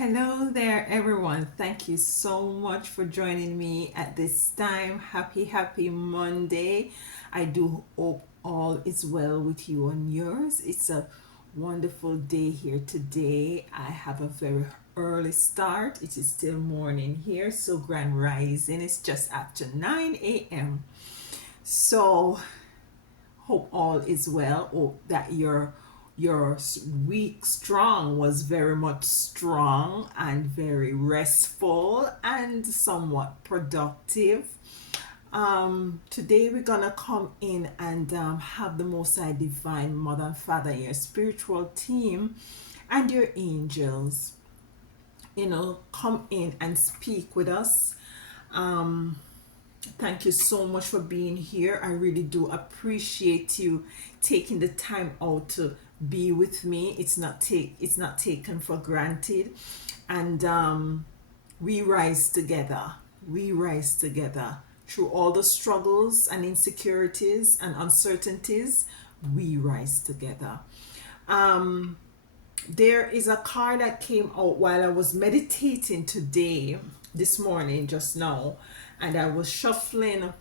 Hello there, everyone. Thank you so much for joining me at this time. Happy Monday. I do hope all is well with you and yours. It's a wonderful day here today. I have a very early start. It is still morning here, so grand rising. It's just after 9 a.m. So hope all is well. Hope that your week strong was very much strong and very restful and somewhat productive. Today we're gonna come in and have the Most High Divine Mother and Father, your spiritual team, and your angels, come in and speak with us. Um, Thank you so much for being here. I really do appreciate you taking the time out to be with me. It's not taken for granted. And we rise together. We rise together through all the struggles and insecurities and uncertainties. We rise together. Um, there is a card that came out while I was meditating today, this morning, just now, and I was shuffling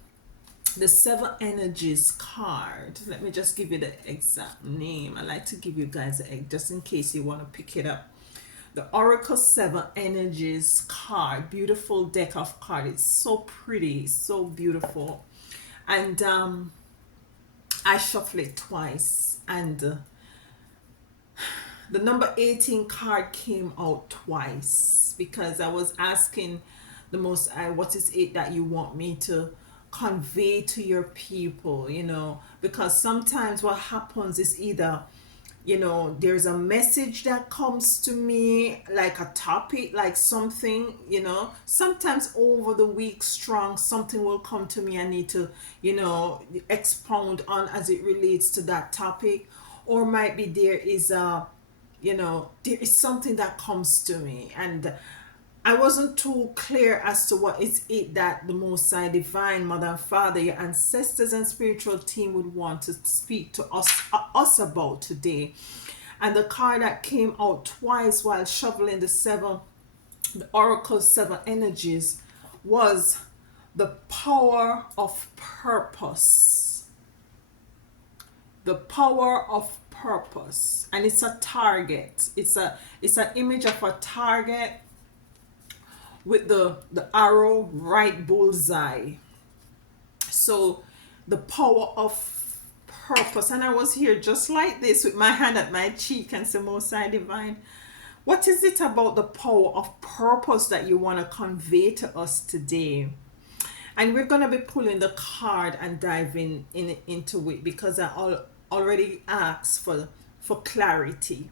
the Seven Energies card. Let me just give you the exact name. I like to give you guys just in case you want to pick it up. The Oracle Seven Energies card, beautiful deck of cards. It's so pretty, so beautiful, and I shuffle it twice, and the number 18 card came out twice because I was asking the Most High, what is it that you want me to convey to your people, because sometimes what happens is either, there's a message that comes to me, like a topic, like something, sometimes over the week strong, something will come to me. I need to, expound on as it relates to that topic, or might be there is something that comes to me, and I wasn't too clear as to what is it that the Most High Divine Mother and Father, your ancestors and spiritual team would want to speak to us about today. And the card that came out twice while shoveling the Oracle Seven Energies was the power of purpose. The power of purpose, and it's a target. It's an image of a target with the arrow right bullseye. So the power of purpose, and I was here just like this with my hand at my cheek and say, Most High Divine, what is it about the power of purpose that you want to convey to us today? And we're going to be pulling the card and diving into it because I already asked for clarity.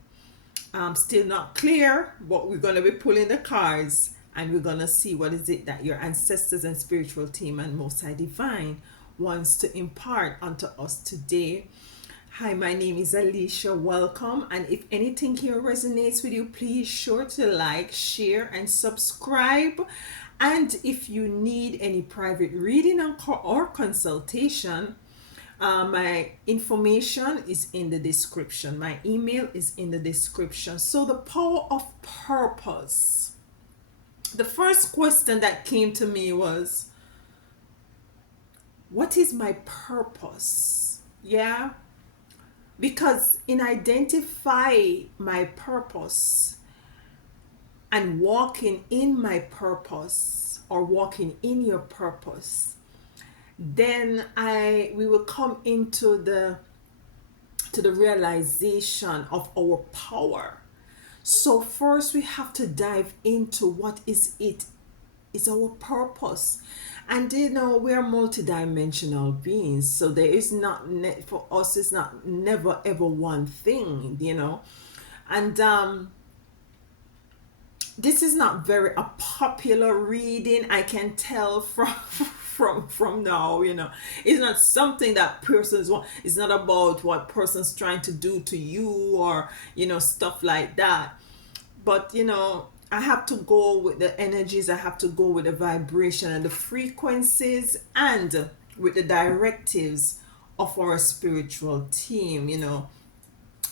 Still not clear, but we're going to be pulling the cards and we're going to see what is it that your ancestors and spiritual team and Most High Divine wants to impart onto us today. Hi, my name is Alicia. Welcome. And if anything here resonates with you, please sure to like, share, and subscribe. And if you need any private reading or consultation, my information is in the description. My email is in the description. So the power of purpose. The first question that came to me was, what is my purpose? Yeah. Because in identify my purpose and walking in my purpose or walking in your purpose, then we will come into the realization of our power. So first we have to dive into what is our purpose. And we are multidimensional beings, so there is not for us it's not never ever one thing, and this is not very a popular reading, I can tell from now. It's not something that persons want. It's not about what persons trying to do to you or stuff like that. But I have to go with the energies, I have to go with the vibration and the frequencies and with the directives of our spiritual team,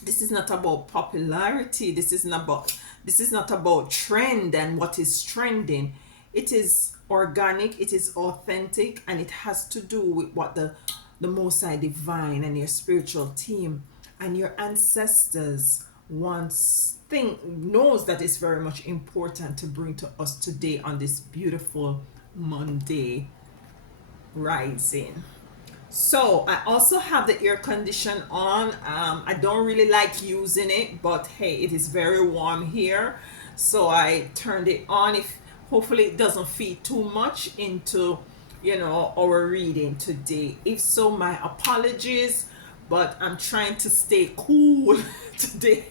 This is not about popularity. This is not about trend and what is trending. It is organic, it is authentic, and it has to do with what the Most High Divine and your spiritual team and your ancestors once think knows that it's very much important to bring to us today on this beautiful Monday rising. So I also have the air condition on. I don't really like using it, but hey, it is very warm here. So I turned it on. If hopefully it doesn't feed too much into, our reading today. If so, my apologies, but I'm trying to stay cool today.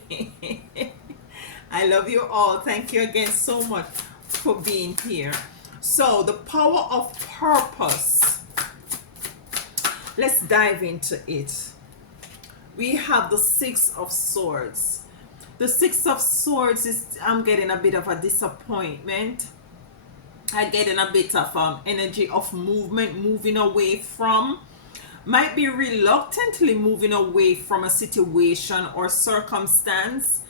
I love you all. Thank you again so much for being here. So the power of purpose. Let's dive into it. We have the Six of Swords. The Six of Swords is, I'm getting a bit of a disappointment. I'm getting a bit of energy of movement, moving away from, might be reluctantly moving away from a situation or circumstance,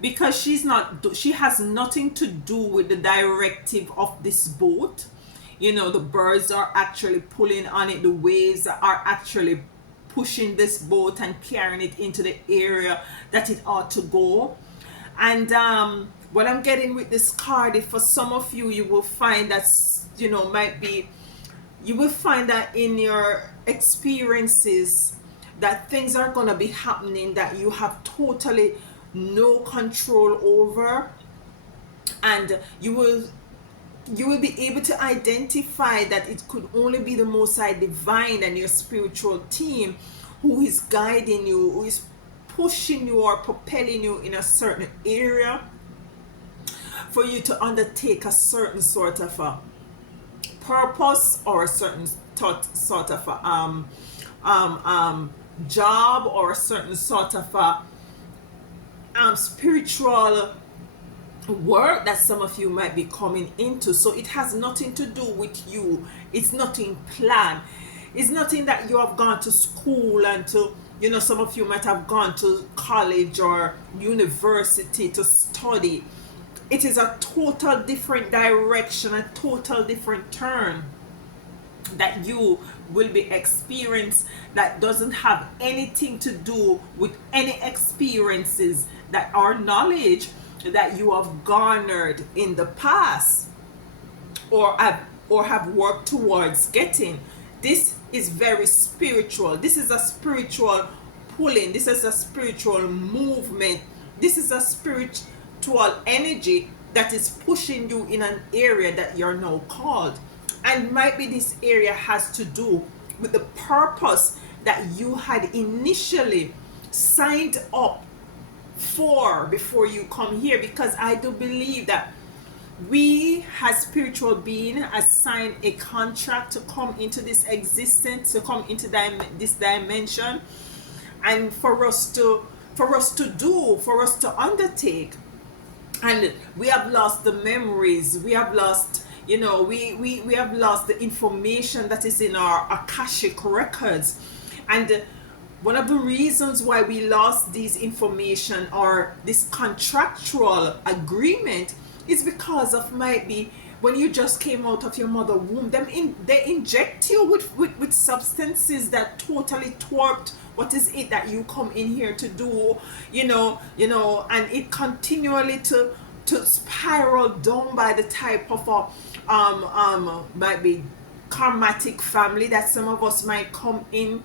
because she has nothing to do with the directive of this boat. The birds are actually pulling on it, the waves are actually pushing this boat and carrying it into the area that it ought to go. And what I'm getting with this card, if for some of you, you will find that, you will find that in your experiences that things are going to be happening that you have totally no control over, and you will be able to identify that it could only be the Most High Divine and your spiritual team who is guiding you, who is pushing you or propelling you in a certain area for you to undertake a certain sort of a purpose or a certain sort of a job or a certain sort of a spiritual work that some of you might be coming into. So it has nothing to do with you. It's nothing planned. It's nothing that you have gone to school and to, some of you might have gone to college or university to study. It is a total different direction, a total different turn that you will be experiencing that doesn't have anything to do with any experiences that are knowledge that you have garnered in the past or have worked towards getting. This is very spiritual. This is a spiritual pulling. This is a spiritual movement. This is a spiritual energy that is pushing you in an area that you're now called. And might be this area has to do with the purpose that you had initially signed up for before you come here, because I do believe that we as spiritual being has signed a contract to come into this existence, to come into this dimension, and for us to undertake. And we have lost the memories, we have lost, we have lost the information that is in our Akashic records. And one of the reasons why we lost this information or this contractual agreement is because of, might be when you just came out of your mother womb, they inject you with substances that totally thwart what is it that you come in here to do, and it continually to spiral down by the type of might be karmatic family that some of us might come into,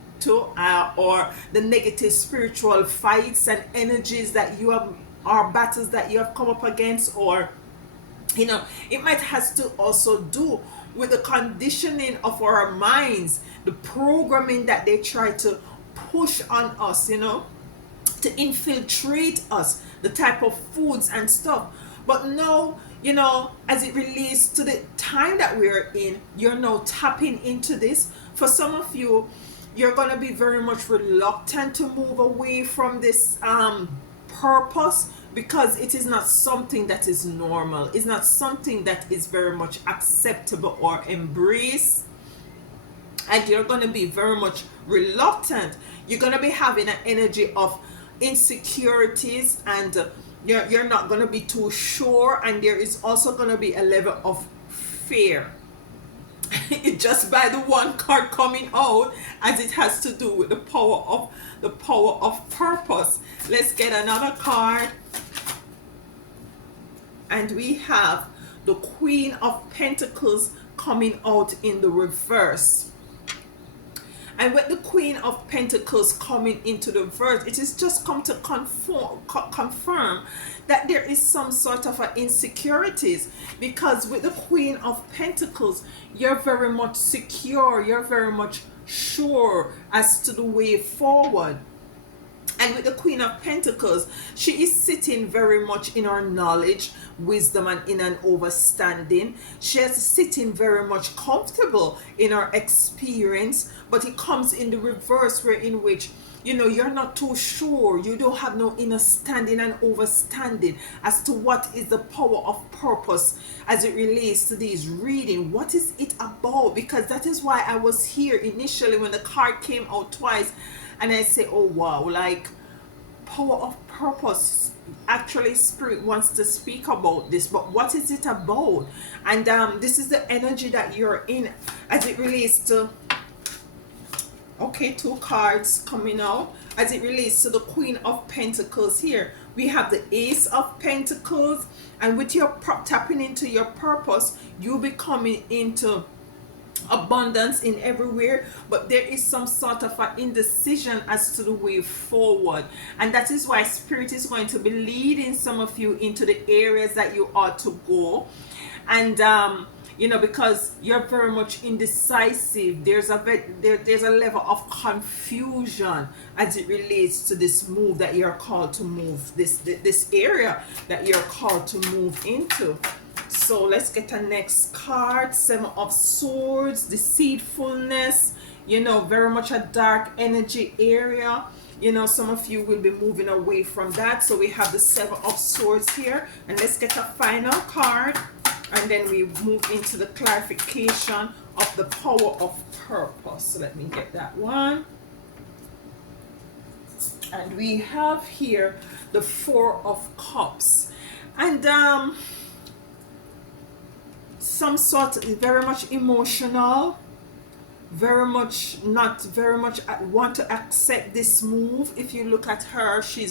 or the negative spiritual fights and energies that you have, or battles that you have come up against, or it might has to also do with the conditioning of our minds, the programming that they try to push on us, to infiltrate us, the type of foods and stuff. But now, as it relates to the time that we're in, you're now tapping into this. For some of you, you're going to be very much reluctant to move away from this purpose, because it is not something that is normal. It's not something that is very much acceptable or embraced. And you're going to be very much reluctant. You're going to be having an energy of insecurities, and you're not going to be too sure, and there is also going to be a level of fear. Just by the one card coming out, as it has to do with the power of purpose. Let's get another card, and we have the Queen of Pentacles coming out in the reverse. And with the Queen of Pentacles coming into the verse, it is just come to confirm that there is some sort of insecurities, because with the Queen of Pentacles, you're very much secure, you're very much sure as to the way forward. And with the Queen of Pentacles, she is sitting very much in her knowledge, wisdom, and in an understanding. She is sitting very much comfortable in her experience, but it comes in the reverse, where in which you're not too sure, you don't have no inner standing and understanding as to what is the power of purpose as it relates to these reading. What is it about? Because that is why I was here initially when the card came out twice, and I say, oh wow, like power of purpose. Actually, Spirit wants to speak about this, but what is it about? And this is the energy that you're in as it relates to, okay, two cards coming out as it relates to the Queen of Pentacles. Here we have the Ace of Pentacles, and with your tapping into your purpose, you'll be coming into abundance in everywhere, but there is some sort of an indecision as to the way forward, and that is why Spirit is going to be leading some of you into the areas that you ought to go. And because you're very much indecisive, there's a level of confusion as it relates to this move that you're called to move, this area that you're called to move into. So let's get a next card. Seven of Swords, deceitfulness, very much a dark energy area. Some of you will be moving away from that. So we have the Seven of Swords here, and let's get a final card, and then we move into the clarification of the power of purpose. So let me get that one. And we have here the Four of Cups, and some sort, very much emotional, very much not very much want to accept this move. If you look at her, she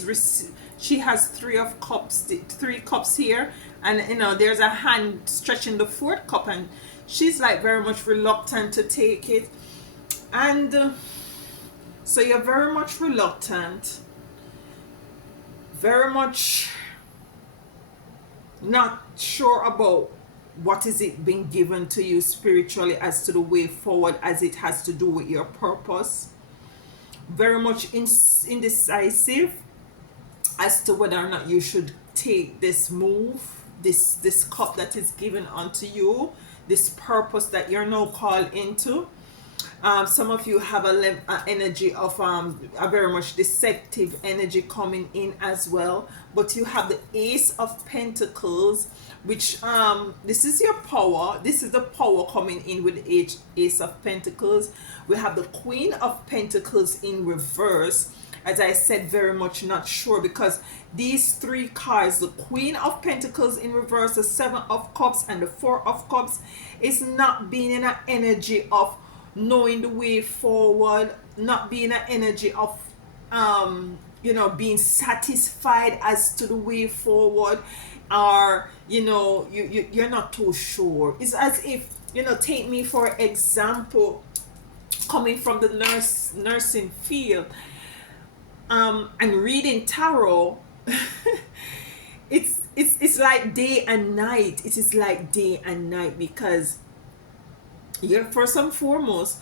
has Three of Cups, three cups here, and there's a hand stretching the fourth cup, and she's like very much reluctant to take it. And so you're very much reluctant, very much not sure about what is it being given to you spiritually as to the way forward, as it has to do with your purpose. Very much indecisive as to whether or not you should take this move, this cup that is given unto you, this purpose that you're now called into. Some of you have a energy of a very much deceptive energy coming in as well. But you have the Ace of Pentacles, which this is your power. This is the power coming in with the Ace of Pentacles. We have the Queen of Pentacles in reverse. As I said, very much not sure, because these three cards, the Queen of Pentacles in reverse, the Seven of Cups, and the Four of Cups, is not being in an energy of knowing the way forward, not being an energy of being satisfied as to the way forward, or you're not too sure. It's as if, take me for example, coming from the nursing field, and reading tarot. it's like day and night. It is like day and night, because you're, first and foremost,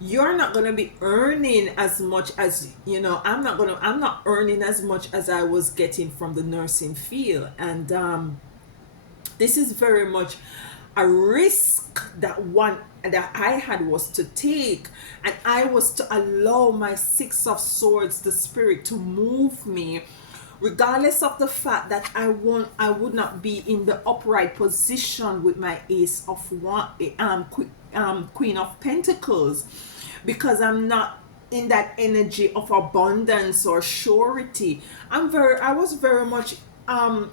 you're not going to be earning as much as, I'm not earning as much as I was getting from the nursing field. And this is very much a risk that I had was to take, and I was to allow my Six of Swords, the Spirit, to move me, regardless of the fact that I would not be in the upright position with my Ace of Queen of Pentacles, because I'm not in that energy of abundance or surety. I was very much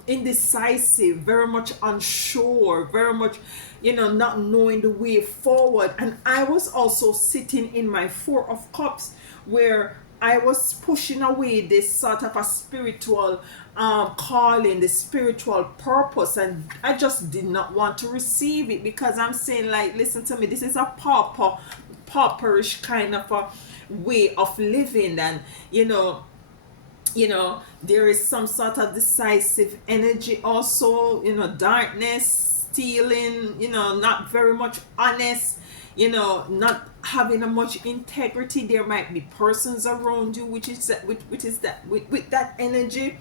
indecisive, very much unsure, very much, not knowing the way forward. And I was also sitting in my Four of Cups, where I was pushing away this sort of a spiritual calling, the spiritual purpose, and I just did not want to receive it, because I'm saying, like, listen to me, this is a pauperish kind of a way of living. And there is some sort of decisive energy also, darkness, stealing, not very much honest, not having a much integrity. There might be persons around you which is that with that energy.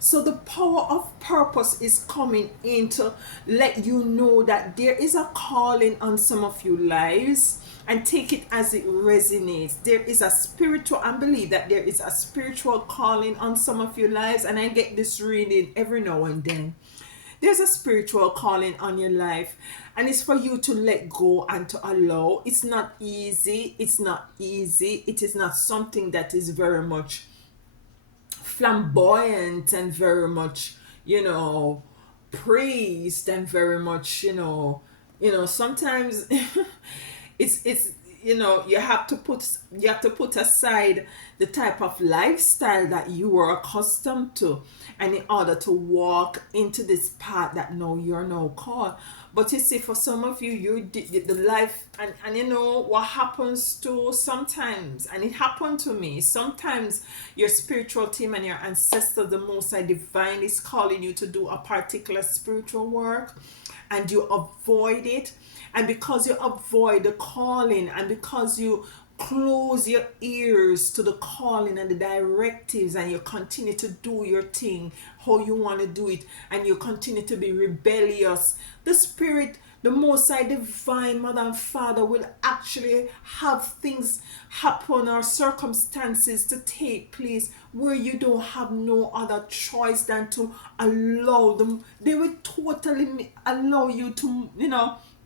So the power of purpose is coming in to let you know that there is a calling on some of your lives, and take it as it resonates. There is a spiritual, I believe that there is a spiritual calling on some of your lives, and I get this reading every now and then. There's a spiritual calling on your life, and it's for you to let go and to allow. It's not easy. It's not easy. It is not something that is very much flamboyant and very much, praised, and very much, sometimes it's you have to put aside the type of lifestyle that you were accustomed to, and in order to walk into this path that now you're now called. But you see, for some of you, the life, and what happens to sometimes, and it happened to me sometimes, your spiritual team and your ancestors, the Most High Divine, is calling you to do a particular spiritual work, and you avoid it. And because you avoid the calling, and because you close your ears to the calling and the directives, and you continue to do your thing how you want to do it, and you continue to be rebellious, the Spirit, the Most High Divine Mother and Father, will actually have things happen, or circumstances to take place, where you don't have no other choice than to allow them. They will totally allow you to,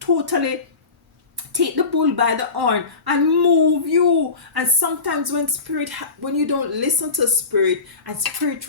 totally take the bull by the horn and move you. And sometimes when you don't listen to spirit, and spirit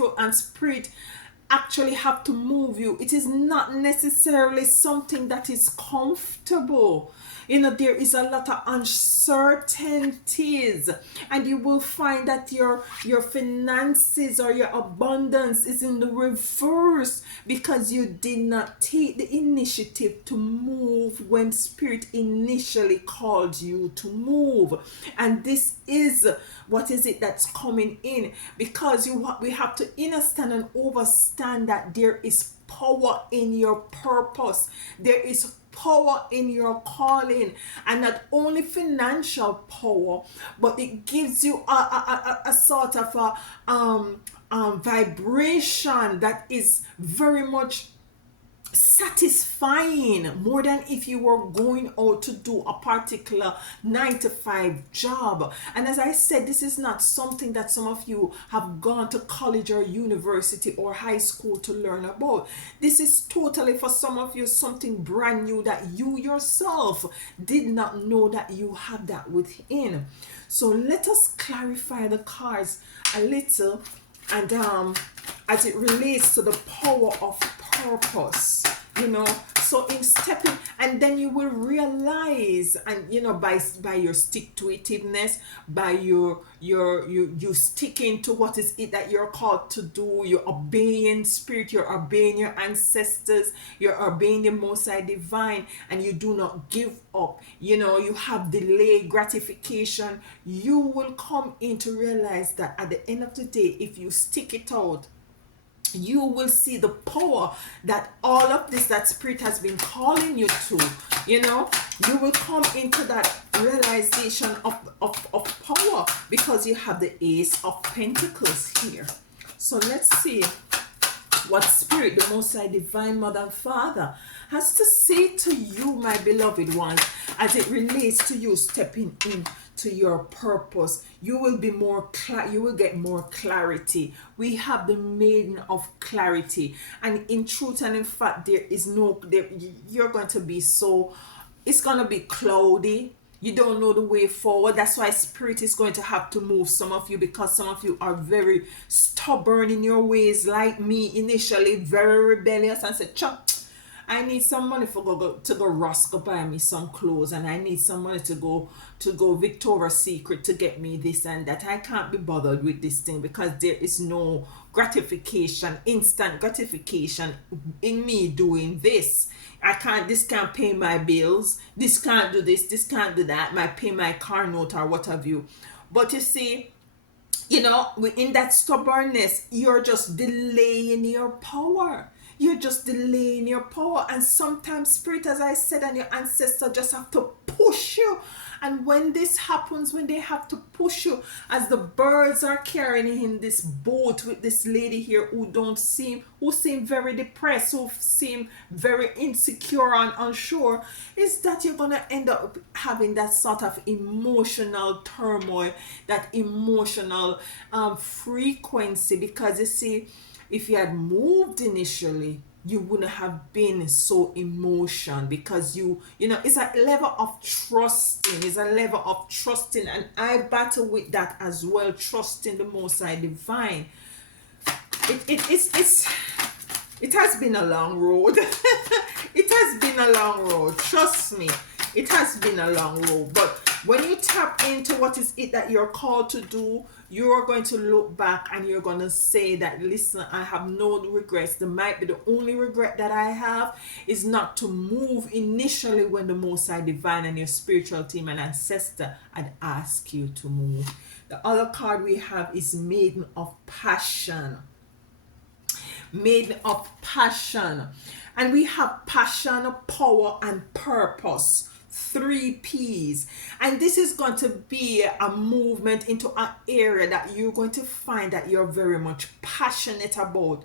actually have to move you, it is not necessarily something that is comfortable. There is a lot of uncertainties, and you will find that your finances or your abundance is in the reverse, because you did not take the initiative to move when spirit initially called you to move. And this is what is it that's coming in, because we have to understand and understand that there is power in your purpose. There is power in your calling, and not only financial power, but it gives you a sort of a vibration that is very much satisfying, more than if you were going out to do a particular 9 to 5 job. And as I said, this is not something that some of you have gone to college or university or high school to learn about. This is totally, for some of you, something brand new that you yourself did not know that you have that within. So let us clarify the cards a little, and as it relates to the power of purpose, so in stepping, and then you will realize, and by your stick-to-itiveness, by you sticking to what is it that you're called to do, you're obeying spirit, you're obeying your ancestors, you're obeying the Most High Divine, and you do not give up, you have delayed gratification. You will come in to realize that at the end of the day, if you stick it out, you will see the power that all of this that spirit has been calling you to. You will come into that realization of power, because you have the Ace of Pentacles here. So let's see what spirit, the Most High Divine Mother and Father, has to say to you, my beloved ones, as it relates to you stepping in to your purpose. You will be you will get more clarity. We have the Maiden of Clarity, and in truth and in fact, you're going to be it's going to be cloudy. You don't know the way forward. That's why spirit is going to have to move some of you, because some of you are very stubborn in your ways, like me initially, very rebellious, and said, Chuck, I need some money for to go Ross go buy me some clothes, and I need some money to go Victoria's Secret to get me this and that. I can't be bothered with this thing because there is no gratification, instant gratification in me doing this. This can't pay my bills, this can't do this can't do that, my pay my car note or what have you. But you see, in that stubbornness, you're just delaying your power. You're just delaying your power. And sometimes spirit, as I said, and your ancestor just have to push you. And when this happens, when they have to push you, as the birds are carrying in this boat with this lady here who seem very depressed, who seem very insecure and unsure, is that you're gonna end up having that sort of emotional turmoil, that emotional frequency. Because you see, if you had moved initially, you wouldn't have been so emotional, because it's a level of trusting, and I battle with that as well, trusting the Most High Divine. It has been a long road. It has been a long road, trust me. It has been a long road, but when you tap into what is it that you're called to do, you're going to look back and you're going to say that, listen, I have no regrets. The only regret that I have is not to move initially when the Most High Divine and your spiritual team and ancestor had asked you to move. The other card we have is Maiden of Passion. Maiden of Passion. And we have passion, power, and purpose. 3 P's. And this is going to be a movement into an area that you're going to find that you're very much passionate about.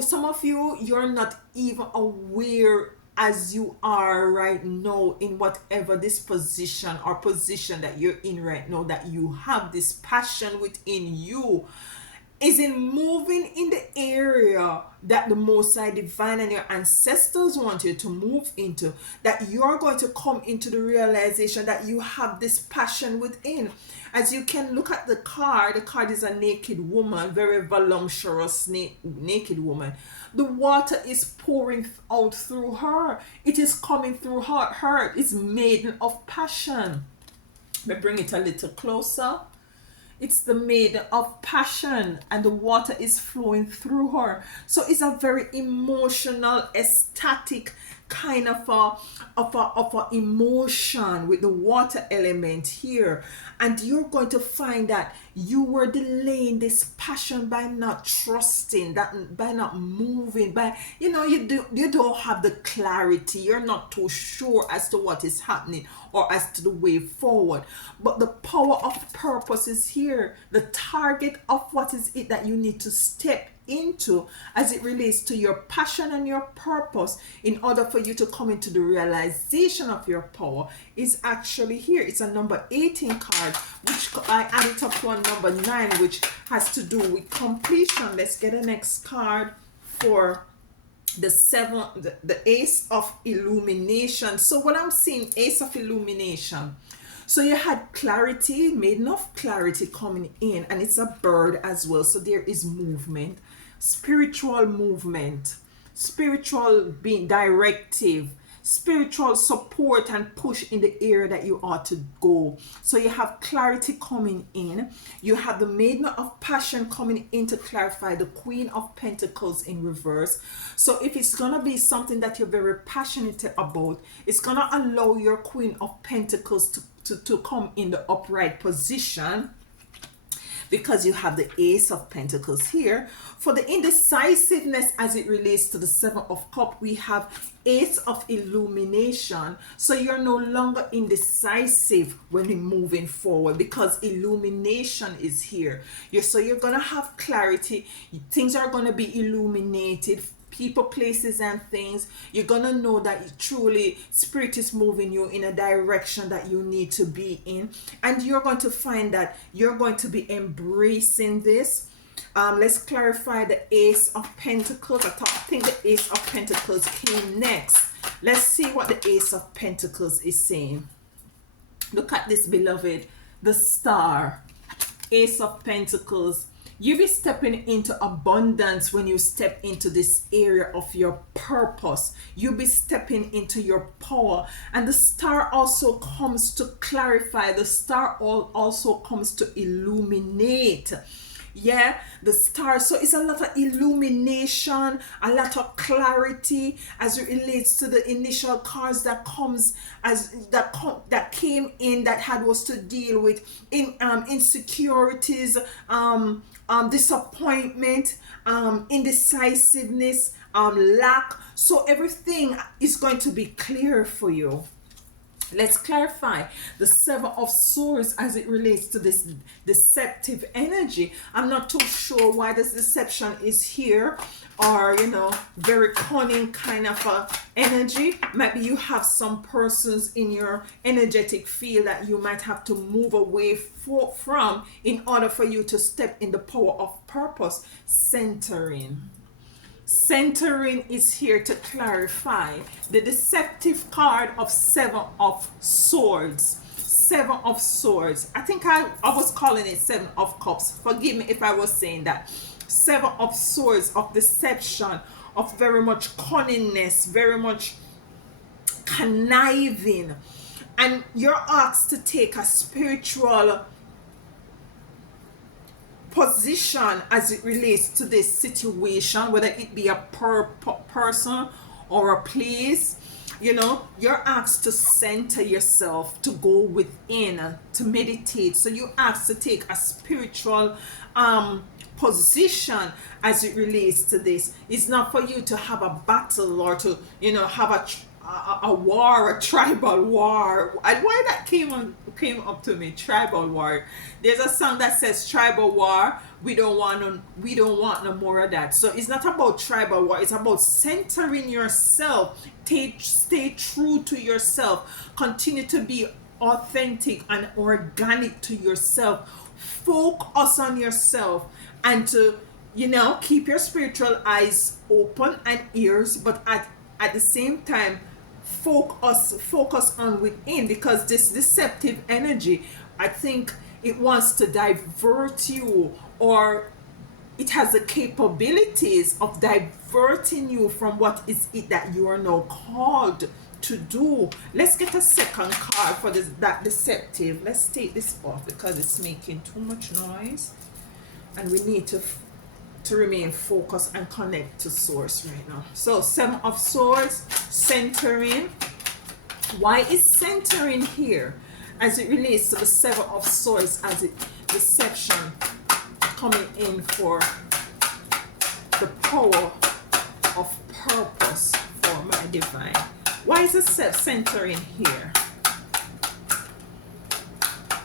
Some of you, you're not even aware as you are right now in whatever this position that you're in right now, that you have this passion within you. Is in moving in the area that the Most High Divine and your ancestors want you to move into, that you're going to come into the realization that you have this passion within. As you can look at the card is a naked woman, very voluptuous naked woman. The water is pouring out through her. It is coming through her. It's Maiden of Passion. Let me bring it a little closer. It's the Maiden of Passion, and the water is flowing through her. So it's a very emotional, ecstatic kind of a emotion with the water element here. And you're going to find that you were delaying this passion by not trusting, that by not moving, by you don't have the clarity. You're not too sure as to what is happening or as to the way forward. But the power of purpose is here. The target of what is it that you need to step into as it relates to your passion and your purpose in order for you to come into the realization of your power is actually here. It's a number 18 card, which I added up to a number 9, which has to do with completion. Let's get a next card for the Ace of Illumination. So what I'm seeing, Ace of Illumination. So you had clarity, Maiden of Clarity coming in, and it's a bird as well. So there is movement, spiritual movement, spiritual being directive, spiritual support and push in the area that you ought to go. So you have clarity coming in. You have the Maiden of Passion coming in to clarify, the Queen of Pentacles in reverse. So if it's gonna be something that you're very passionate about, it's gonna allow your Queen of Pentacles to come in the upright position, because you have the Ace of Pentacles here. For the indecisiveness as it relates to the Seven of Cups, we have Ace of Illumination. So you're no longer indecisive when you're moving forward, because illumination is here. So you're going to have clarity. Things are going to be illuminated. People, places, and things. You're gonna know that truly spirit is moving you in a direction that you need to be in, and you're going to find that you're going to be embracing this. Let's clarify the Ace of Pentacles. I think the Ace of Pentacles came next. Let's see what the Ace of Pentacles is saying. Look at this, beloved. The star, Ace of Pentacles. You be stepping into abundance when you step into this area of your purpose. You be stepping into your power. And the star also comes to clarify. The star also comes to illuminate. Yeah, the star. So it's a lot of illumination, a lot of clarity as it relates to the initial cards that comes as that came in, that had was to deal with insecurities, disappointment, indecisiveness, lack. So everything is going to be clear for you. Let's clarify the Seven of Swords as it relates to this deceptive energy. I'm not too sure why this deception is here, or very cunning kind of a energy. Maybe you have some persons in your energetic field that you might have to move away from in order for you to step in the power of purpose. Centering is here to clarify the deceptive card of Seven of Swords. Seven of Swords. I think I was calling it Seven of Cups. Forgive me if I was saying that. Seven of Swords, of deception, of very much cunningness, very much conniving. And you're asked to take a spiritual position as it relates to this situation, whether it be a person or a place. You're asked to center yourself, to go within, to meditate. So you're asked to take a spiritual position as it relates to this. It's not for you to have a battle or to have a war, a tribal war. And why that came up to me, tribal war. There's a song that says tribal war. We don't want no more of that. So it's not about tribal war. It's about centering yourself. Stay true to yourself. Continue to be authentic and organic to yourself. Focus on yourself, and to keep your spiritual eyes open and ears, but at the same time focus on within, because this deceptive energy, I think it wants to divert you, or it has the capabilities of diverting you from what is it that you are now called to do. Let's get a second card for that deceptive. Let's take this off because it's making too much noise, and we need to remain focused and connect to source right now. So Seven of Swords, centering. Why is centering here as it relates to the Seven of Swords, as it deception coming in for the power of purpose for my divine? Why is the centering here?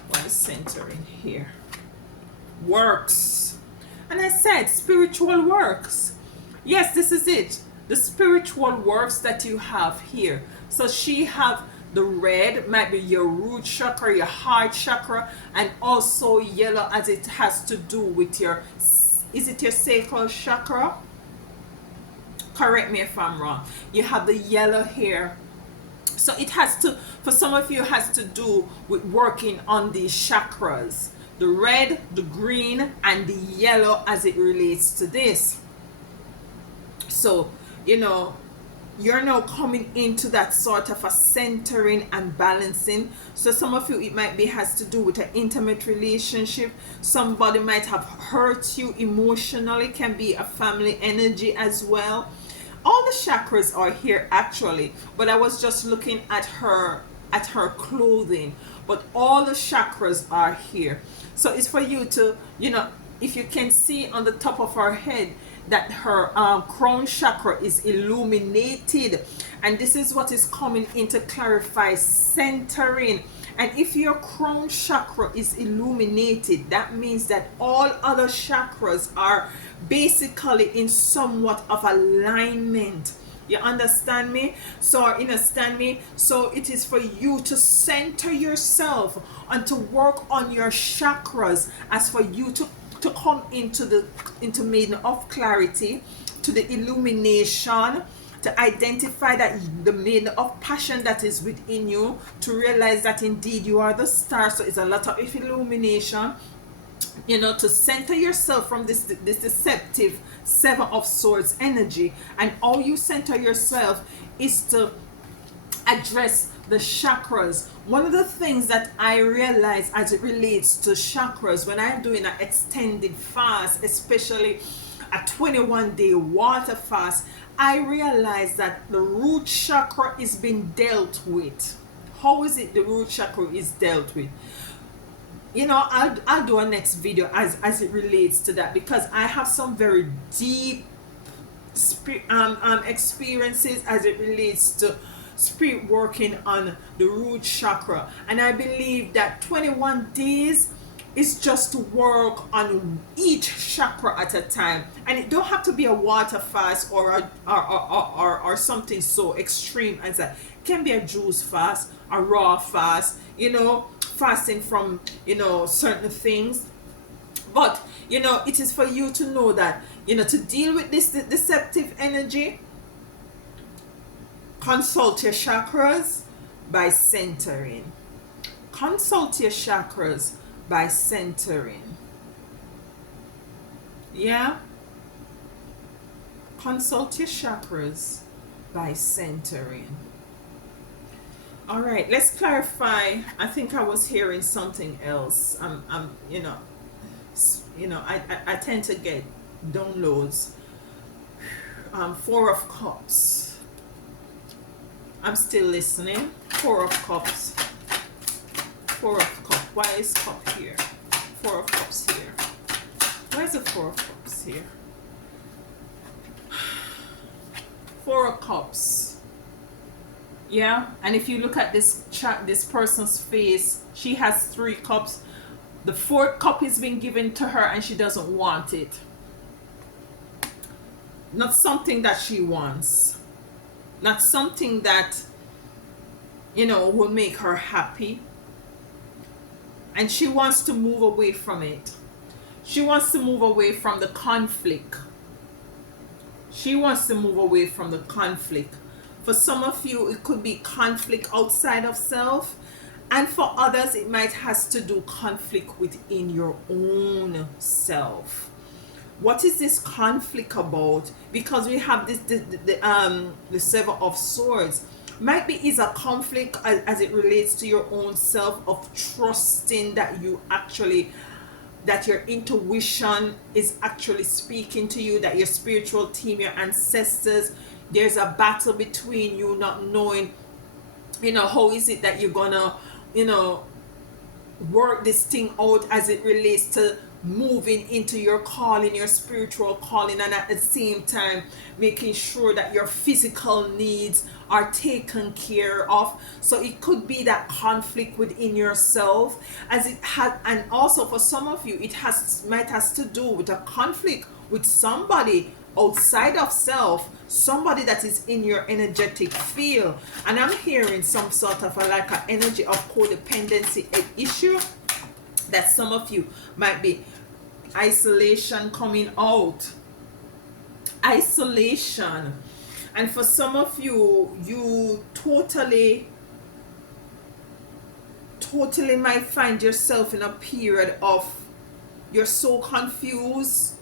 Why is centering here? Works. And I said spiritual works. Yes, this is it. The spiritual works that you have here. So she have the red, might be your root chakra, your heart chakra, and also yellow as it has to do with your, is it your sacral chakra? Correct me if I'm wrong. You have the yellow here. So it has to, for some of you, has to do with working on these chakras. The red, the green, and the yellow as it relates to this. So, you're now coming into that sort of a centering and balancing. So some of you, it might be has to do with an intimate relationship. Somebody might have hurt you emotionally. Can be a family energy as well. All the chakras are here actually, but I was just looking at her clothing, but all the chakras are here. So it's for you to, if you can see on the top of her head that her crown chakra is illuminated, and this is what is coming in to clarify centering. And if your crown chakra is illuminated, that means that all other chakras are basically in somewhat of alignment. You understand me? So it is for you to center yourself and to work on your chakras, as for you to come into maiden of clarity, to the illumination, to identify that the maiden of passion that is within you, to realize that indeed you are the star. So it's a lot of illumination, to center yourself from this deceptive seven of swords energy. And all you center yourself is to address the chakras. One of the things that I realize as it relates to chakras when I'm doing an extended fast, especially a 21-day water fast, I realize that the root chakra is being dealt with. How is it the root chakra is dealt with? I'll do a next video as it relates to that, because I have some very deep experiences as it relates to spirit working on the root chakra. And I believe that 21 days is just to work on each chakra at a time, and it don't have to be a water fast or something so extreme as that. It can be a juice fast, a raw fast, fasting from certain things. But it is for you to know that to deal with this deceptive energy, consult your chakras by centering. Consult your chakras by centering. Yeah? Consult your chakras by centering. All right, let's clarify. I think I was hearing something else. I tend to get downloads. Four of Cups. I'm still listening. Four of Cups. Four of Cups. Why is Cup here? Four of Cups here. Why is the Four of Cups here? Four of Cups. Yeah, and if you look at this person's face, she has 3 cups. The 4th cup is being given to her and she doesn't want it. Not something that she wants. Not something that will make her happy. And she wants to move away from it. She wants to move away from the conflict. She wants to move away from the conflict. For some of you, it could be conflict outside of self. And for others, it might has to do conflict within your own self. What is this conflict about? Because we have the Seven of Swords. Might be is a conflict as it relates to your own self, of trusting that that your intuition is actually speaking to you, that your spiritual team, your ancestors, there's a battle between you not knowing, how is it that you're gonna, work this thing out as it relates to moving into your calling, your spiritual calling, and at the same time making sure that your physical needs are taken care of. So it could be that conflict within yourself, as it has, and also for some of you, it might has to do with a conflict with somebody outside of self, somebody that is in your energetic field. And I'm hearing some sort of an energy of codependency issue, that some of you might be isolation coming out. Isolation. And for some of you, you totally might find yourself in a period of you're so confused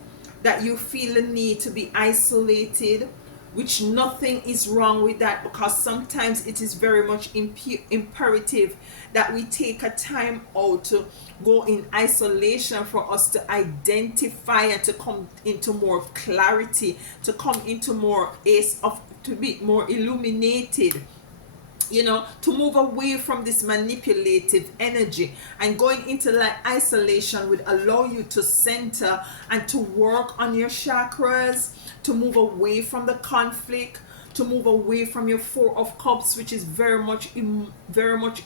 that you feel the need to be isolated, which nothing is wrong with that, because sometimes it is very much imperative that we take a time out to go in isolation for us to identify and to come into more clarity, to come into more to be more illuminated, to move away from this manipulative energy. And going into isolation would allow you to center and to work on your chakras, to move away from the conflict, to move away from your Four of Cups, which is very much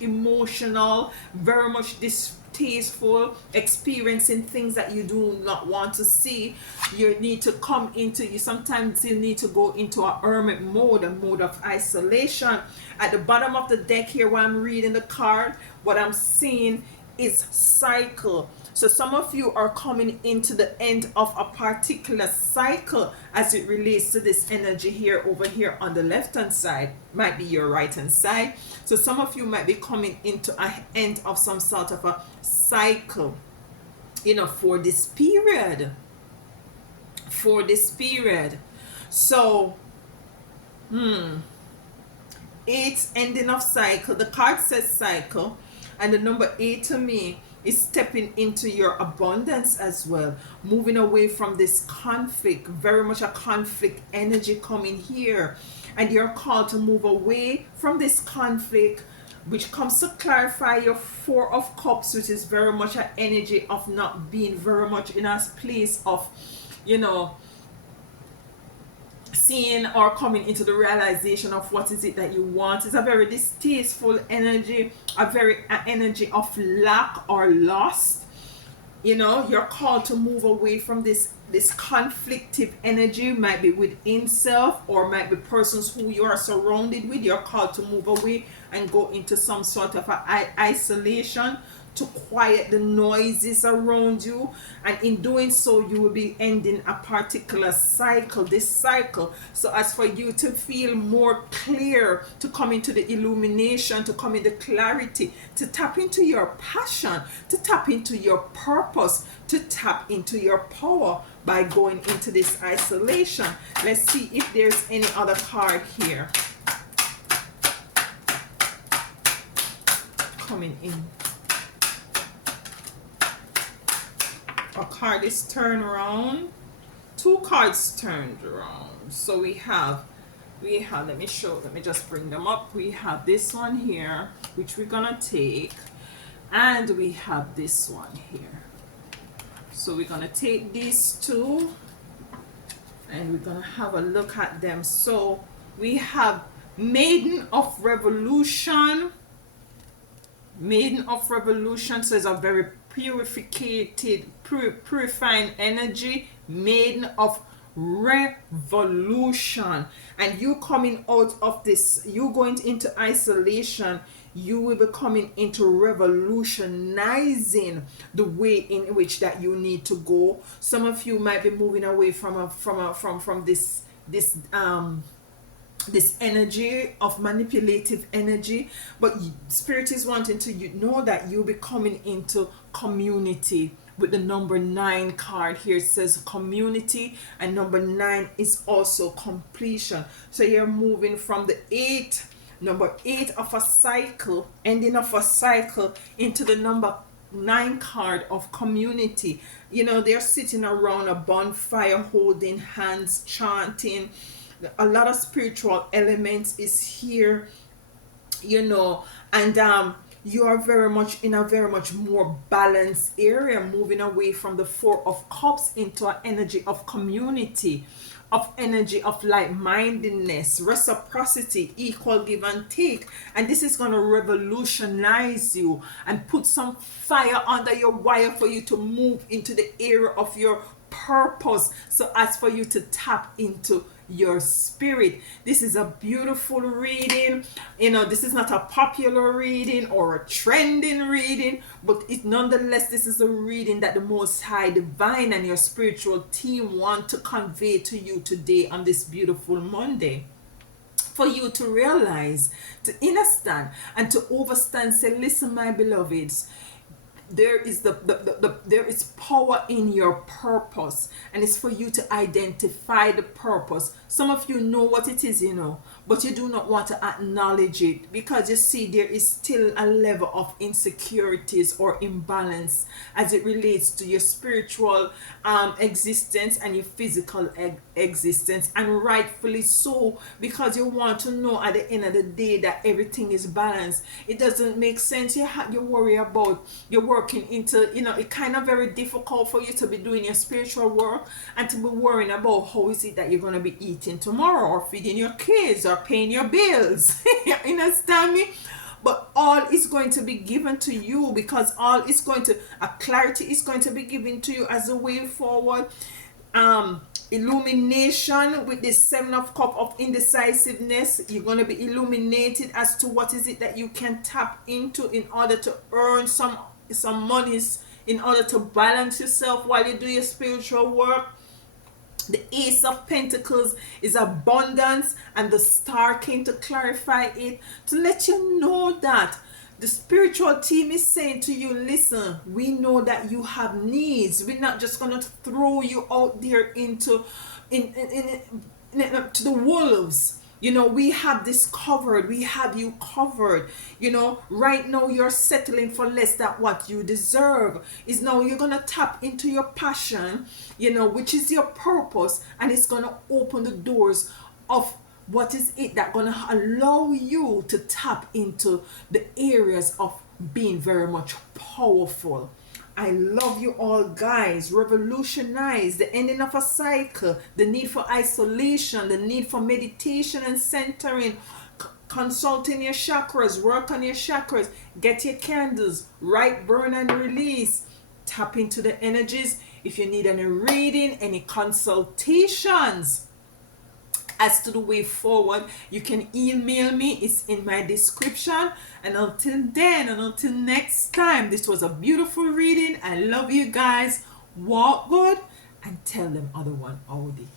emotional, very much distasteful, experiencing things that you do not want to see. You need to come into, sometimes you need to go into a hermit mode, a mode of isolation. At the bottom of the deck here, while I'm reading the card, what I'm seeing is cycle. So some of you are coming into the end of a particular cycle as it relates to this energy here over here on the left hand side. Might be your right hand side. So some of you might be coming into an end of some sort of a cycle, you know, for this period. For this period. So, it's ending of cycle. The card says cycle, and the number 8 to me is stepping into your abundance as well, moving away from this conflict, very much a conflict energy coming here, and you're called to move away from this conflict, which comes to clarify your 4 of cups, which is very much an energy of not being very much in a place of, you know, seeing or coming into the realization of what is it that you want. It's a very distasteful energy, a very energy of lack or loss. You know, you're called to move away from this conflictive energy. Might be within self, or might be persons who you are surrounded with. You're called to move away and go into some sort of isolation, to quiet the noises around you, and in doing so you will be ending a particular cycle, this cycle. So as for you to feel more clear, to come into the illumination, to come into clarity, to tap into your passion, to tap into your purpose, to tap into your power by going into this isolation. Let's see if there's any other card here coming in. A card is turned around, 2 cards turned around. So we have let me just bring them up. We have this one here, which we're gonna take, and we have this one here. So we're gonna take these 2 and we're gonna have a look at them. So we have Maiden of Revolution. Maiden of Revolution, so it's a very purifying energy. Maiden of Revolution. And you coming out of this, you going into isolation, you will be coming into revolutionizing the way in which that you need to go. Some of you might be moving away from this energy of manipulative energy, but spirit is wanting to know that you'll be coming into community with the number 9 card here. It says community, and number 9 is also completion. So you're moving from the number 8 of a cycle, ending of a cycle, into the number 9 card of community. You know, they're sitting around a bonfire holding hands, chanting. A lot of spiritual elements is here, you know, and you are very much in a very much more balanced area, moving away from the 4 of cups into an energy of community, of energy of like-mindedness, reciprocity, equal give and take. And this is going to revolutionize you and put some fire under your wire for you to move into the area of your purpose, so as for you to tap into your spirit. This is a beautiful reading. You know, this is not a popular reading or a trending reading, but it nonetheless, this is a reading that the Most High Divine and your spiritual team want to convey to you today on this beautiful Monday, for you to realize, to understand, and to overstand. Say, listen, my beloveds, there is there is power in your purpose, and it's for you to identify the purpose. Some of you know what it is, you know, but you do not want to acknowledge it, because you see there is still a level of insecurities or imbalance as it relates to your spiritual existence and your physical existence, and rightfully so, because you want to know at the end of the day that everything is balanced. It doesn't make sense you worry about you're working into, you know, it's kind of very difficult for you to be doing your spiritual work and to be worrying about how is it that you're going to be eating tomorrow, or feeding your kids, or paying your bills. You understand me? But all is going to be given to you, because all is going to, a clarity is going to be given to you as a way forward. Illumination with this 7 of cup of indecisiveness. You're going to be illuminated as to what is it that you can tap into in order to earn some monies in order to balance yourself while you do your spiritual work. The Ace of Pentacles is abundance, and the Star came to clarify it, to let you know that the spiritual team is saying to you, listen, we know that you have needs. We're not just going to throw you out there into to the wolves. You know, we have this covered. We have you covered. You know, right now you're settling for less than what you deserve. Is now you're going to tap into your passion, you know, which is your purpose, and it's going to open the doors of what is it that going to allow you to tap into the areas of being very much powerful. I love you all, guys. Revolutionize the ending of a cycle, the need for isolation, the need for meditation and centering, consulting your chakras, work on your chakras, get your candles, write, burn, and release. Tap into the energies. If you need any reading, any consultations as to the way forward, you can email me. It's in my description. And until then, and until next time, this was a beautiful reading. I love you guys. Walk good and tell them other one howdy.